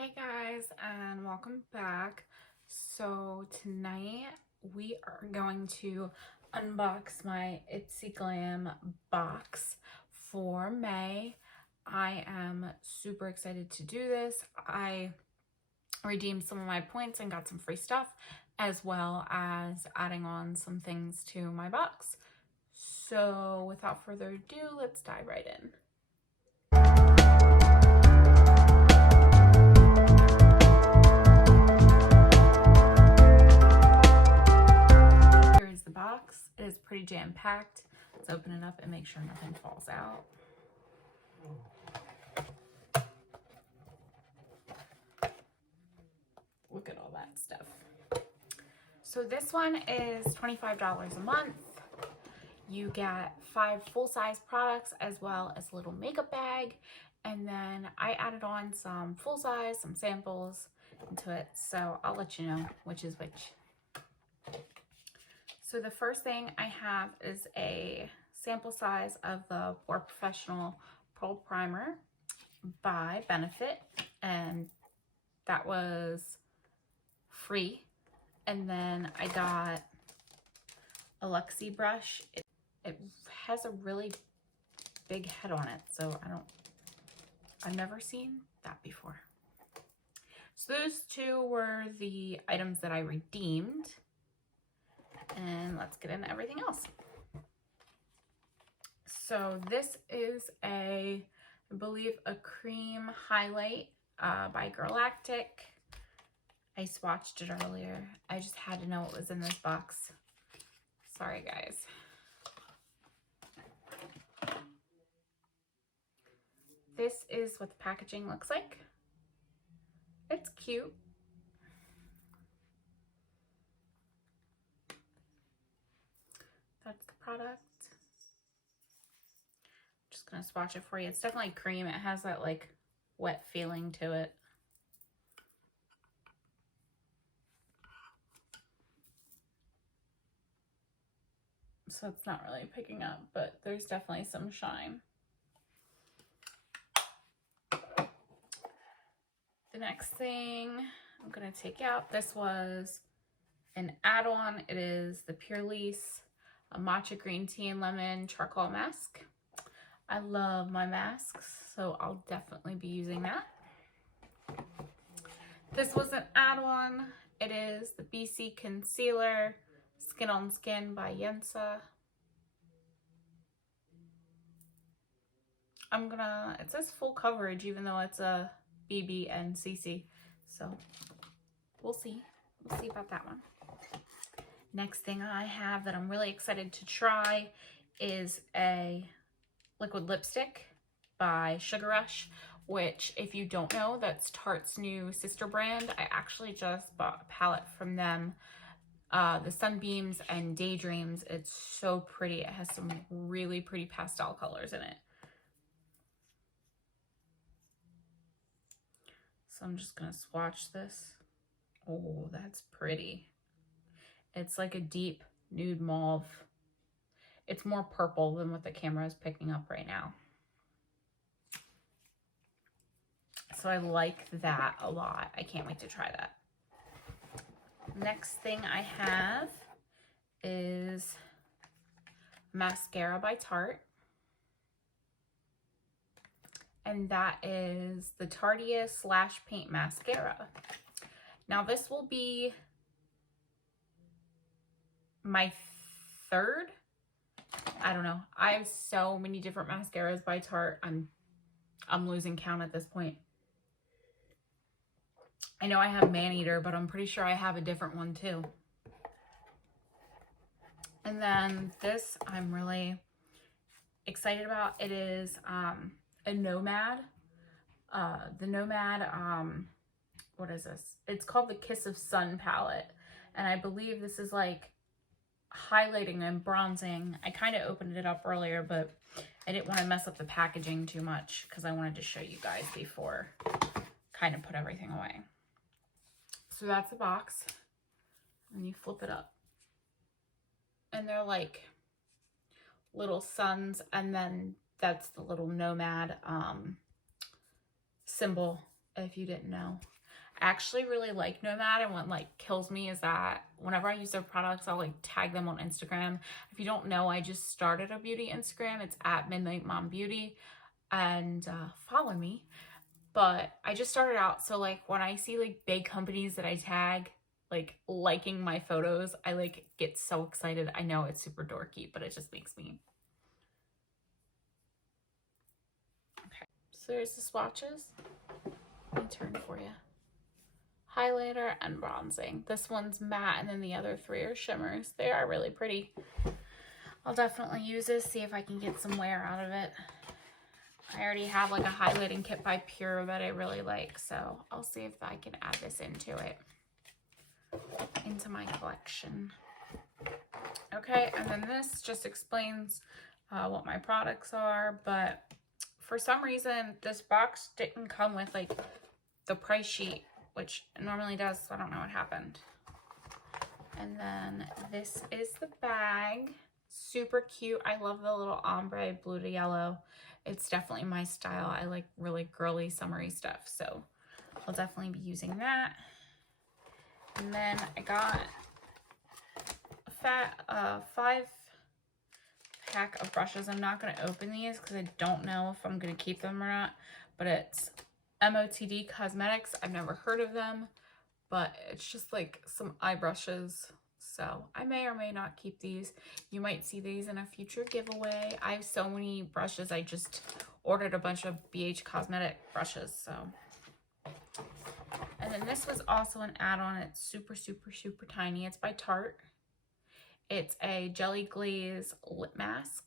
Hey guys, and welcome back. So tonight we are going to unbox my Ipsy Glam box for May. I am super excited to do this. I redeemed some of my points and got some free stuff, as well as adding on some things to my box. So without further ado, let's dive right in. Here's the box. It is pretty jam-packed. Let's open it up and make sure nothing falls out. Look at all that stuff. So this one is $25 a month. You get 5 full-size products as well as a little makeup bag. And then I added on some full-size, some samples into it. So I'll let you know which is which. So the first thing I have is a sample size of the Pore Professional Pearl Primer by Benefit, and that was free. And then I got a Luxie brush. It has a really big head on it, so I've never seen that before. So those two were the items that I redeemed. And let's get into everything else. So this is I believe a cream highlight by Galactic. I swatched it earlier. I just had to know what was in this box. Sorry guys. This is what the packaging looks like. It's cute. That's the product. Just gonna swatch it for you. It's definitely cream. It has that like wet feeling to it. So it's not really picking up, but there's definitely some shine. The next thing I'm gonna take out, this was an add-on. It is the Pure Lease a matcha green tea and lemon charcoal mask. I love my masks, so I'll definitely be using that. This was an add-on. It is the BC Concealer Skin on Skin by Yensa. It says full coverage even though it's a BB and CC, so we'll see. We'll see about that one. Next thing I have that I'm really excited to try is a liquid lipstick by Sugar Rush, which, if you don't know, that's Tarte's new sister brand. I actually just bought a palette from them, the Sunbeams and Daydreams. It's so pretty. It has some really pretty pastel colors in it. So I'm just gonna swatch this. Oh, that's pretty. It's like a deep nude mauve. It's more purple than what the camera is picking up right now. So I like that a lot. I can't wait to try that. Next thing I have is mascara by Tarte. And that is the Tarteist Slash Paint Mascara. Now this will be my third. I don't know. I have so many different mascaras by Tarte. I'm losing count at this point. I know I have Maneater, but I'm pretty sure I have a different one too. And then this I'm really excited about. It is a Nomad. The Nomad, what is this? It's called the Kiss of Sun palette. And I believe this is like highlighting and bronzing. I kind of opened it up earlier, but I didn't want to mess up the packaging too much because I wanted to show you guys before kind of put everything away. So that's the box, and you flip it up, and they're like little suns, and then that's the little Nomad symbol if you didn't know. I actually really like Nomad, and what like kills me is that whenever I use their products, I'll like tag them on Instagram. If you don't know, I just started a beauty Instagram. It's at Midnight Mom Beauty, and follow me. But I just started out, so like when I see like big companies that I tag like liking my photos, I like get so excited. I know it's super dorky, but it just makes me. Okay, so there's the swatches. Let me turn for you. Highlighter and bronzing. This one's matte, and then the other three are shimmers. They are really pretty. I'll definitely use this, see if I can get some wear out of it. I already have like a highlighting kit by Pure that I really like, so I'll see if I can add this into my collection. Okay, and then this just explains what my products are, but for some reason this box didn't come with like the price sheet, which it normally does, so I don't know what happened. And then this is the bag. Super cute. I love the little ombre blue to yellow. It's definitely my style. I like really girly, summery stuff, so I'll definitely be using that. And then I got a 5-pack of brushes. I'm not going to open these because I don't know if I'm going to keep them or not, but it's MOTD Cosmetics. I've never heard of them, but it's just like some eye brushes. So I may or may not keep these. You might see these in a future giveaway. I have so many brushes. I just ordered a bunch of BH Cosmetic brushes. So, and then this was also an add-on. It's super, super, super tiny. It's by Tarte. It's a jelly glaze lip mask.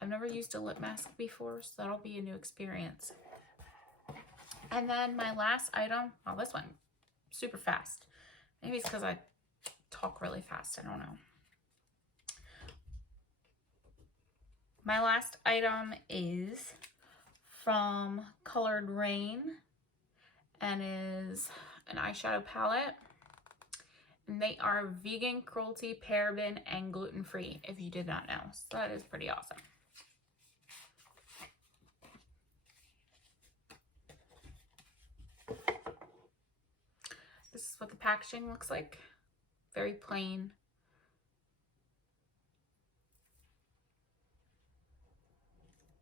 I've never used a lip mask before, so that'll be a new experience. And then my last item, well, this one, super fast. Maybe it's because I talk really fast, I don't know. My last item is from Colored Rain and is an eyeshadow palette. And they are vegan, cruelty, paraben, and gluten-free, if you did not know. So that is pretty awesome. This is what the packaging looks like. Very plain.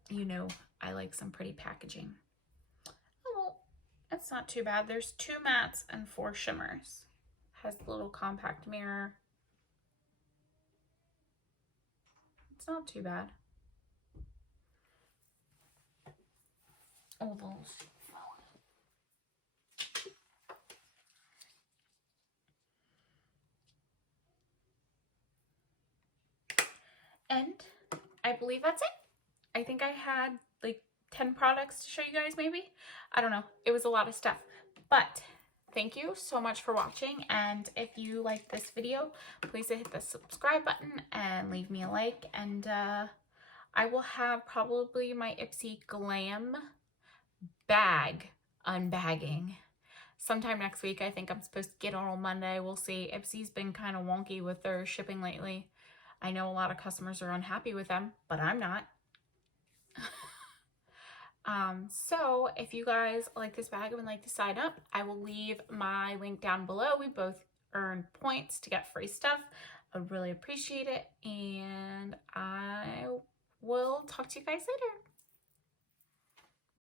You know, I like some pretty packaging. Oh, well, that's not too bad. There's 2 mattes and 4 shimmers. Has a little compact mirror. It's not too bad. Ovals. And I believe that's it. I think I had like 10 products to show you guys maybe. I don't know. It was a lot of stuff. But thank you so much for watching. And if you like this video, please hit the subscribe button and leave me a like. And I will have probably my Ipsy Glam Bag unbagging sometime next week. I think I'm supposed to get on Monday. We'll see. Ipsy's been kind of wonky with their shipping lately. I know a lot of customers are unhappy with them, but I'm not. So if you guys like this bag and would like to sign up, I will leave my link down below. We both earn points to get free stuff. I would really appreciate it. And I will talk to you guys later.